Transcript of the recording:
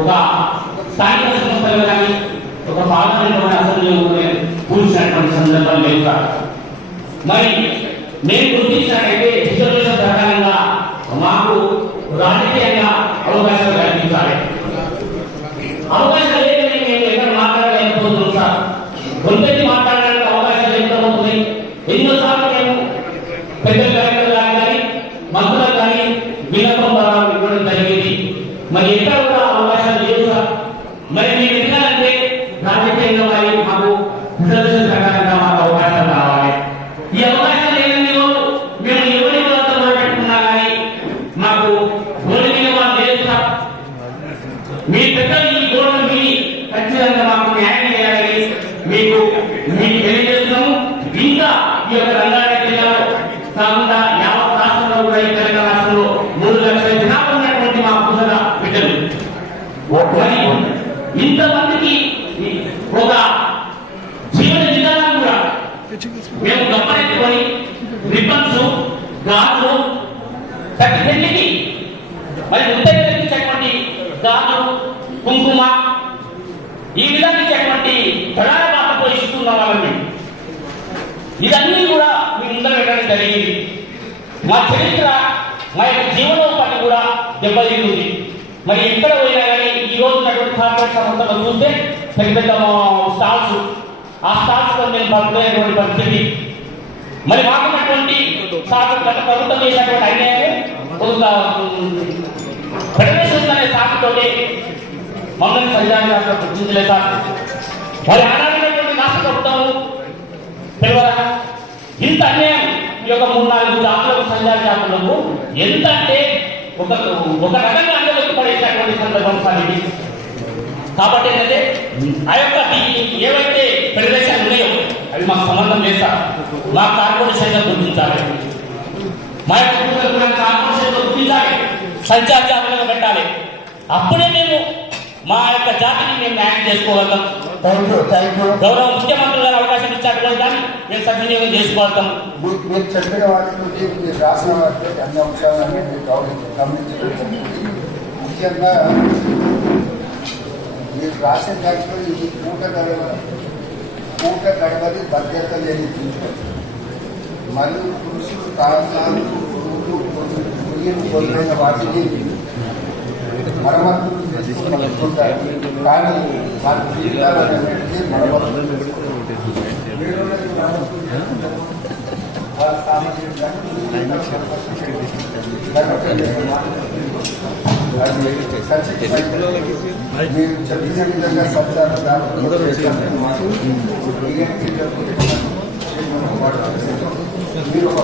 ఒక స్థానిక సంస్థలు కానీ ఒక పార్లమెంట్ అసెంబ్లీ కూర్చున్నటువంటి సందర్భాలు లేవు సార్. మరి నేను గుర్తించినట్టయితే రిజర్వేషన్ ప్రకారంగా మాకు రాజకీయంగా అవకాశాలు కల్పించాలి. అవకాశాలు లేదని మేము ఎక్కడ మాట్లాడలేకపోతున్నాం సార్. కొంతమంది మాట్లాడడానికి అవకాశాలు ఎంత అవుతున్నాయి. ఎన్నోసార్లు మేము పెద్ద కలెక్టర్ కానీ మంత్రులకు కానీ విన్నపం ద్వారా ఇవ్వడం జరిగింది. మరి ఎక్కడ కూడా అవకాశాలు లేవు సార్. మరి మేము ఎందుకంటే రాజకీయంగా మరి మాకు రిజర్వేషన్ ప్రకారంగా మాకు అవకాశాలు కావాలి. ఈ అవకాశాలు లేని మేము ఎవరి వాళ్ళతో మొదలుపెట్టుకున్నా కానీ మాకు గోడ మీద వాళ్ళు లేదు సార్. మీ పెద్దలు ఈ గోడను మీ ఖచ్చితంగా మాకు న్యాయం చేయాలని మీకు తెలియజేస్తున్నాము. ఇంకా ఈ యొక్క రంగారెడ్డి జిల్లాలో కాకుండా యావత్ రాష్ట్రంలో కూడా ఈ తెలంగాణ రాష్ట్రంలో 3 లక్షల జనాభా ఉన్నటువంటి మా పుస్తక బిడ్డలు ఇంతమందికి ఒక జీవన విధానం కూడా మేము గొప్పనెత్తుకొని రిబ్బన్స్ గాజులు ప్రతి పెళ్లికి మరి ఉత్తేజించేటువంటి గాజు కుంకుమ ఈ విధంగా ఇచ్చేటువంటి ప్రధాన పాత్ర పోషిస్తున్న వాళ్ళని ఇదన్నీ కూడా మీ ముందర పెట్టడం జరిగింది. మా చరిత్ర మా యొక్క జీవనోపాధి కూడా దెబ్బతింటుంది. మరి ఎక్కడ పోయినా కానీ ఈ రోజు ఉన్నటువంటి కార్పొరేట్ సంస్థలు చూస్తే పెద్ద పెద్ద స్టాల్స్ ఆ స్టాల్స్ తో మేము పడుతున్నటువంటి పరిస్థితి. మరి మాకున్నటువంటి ప్రభుత్వం చేసినటువంటి అన్యాయం ఫెడరేషన్ అనే సాకుతోటి మమ్మల్ని సంజాన్ని గుర్తించలేదు సార్. మరి ఆనాడైనటువంటి రాష్ట్ర ప్రభుత్వం తెలియదా ఇంత అన్యాయం ఈ యొక్క 3-4 జాతులకు సంజాల జాతులకు ఎంత అంటే ఒక రకంగా అందరికి పడేసినటువంటి సందర్భం సార్ ఇది. కాబట్టి ఏంటంటే ఆ యొక్క ఏవైతే ఫెడరేషన్ ఉన్నాయో అవి మాకు సంబంధం లేదు సార్. మా కార్పొరేషన్ గుర్తించాలి, మా యొక్క కార్పొరేషన్ గుర్తించాలి, సంచార జాతులుగా పెట్టాలి. అప్పుడే మేము మా యొక్క జాతిని మేము న్యాయం చేసుకోగలుగుతాం. గౌరవ ముఖ్యమంత్రి గారు అవకాశం ఇచ్చారు దాన్ని మేము సద్వినియోగం చేసుకోగలుగుతాం. మీరు చెప్పిన వాటి నుండి మీరు రాసిన వాటి అన్ని అంశాలన్నీ మీరు గమనించగలుగుతుంది. ముఖ్యంగా మీరు రాసిన దాంట్లో ఈ పూట గడవది భద్రత లేని మరియు పురుషులు కారణాలు పొందిన వాటిని మరమ్మతులు చేసుకుంటారు. కానీ వారి జీవితాలన్నింటినీ మరమ్మతులు మీరు చెప్పిన విధంగా సంచారం మీరు ఒక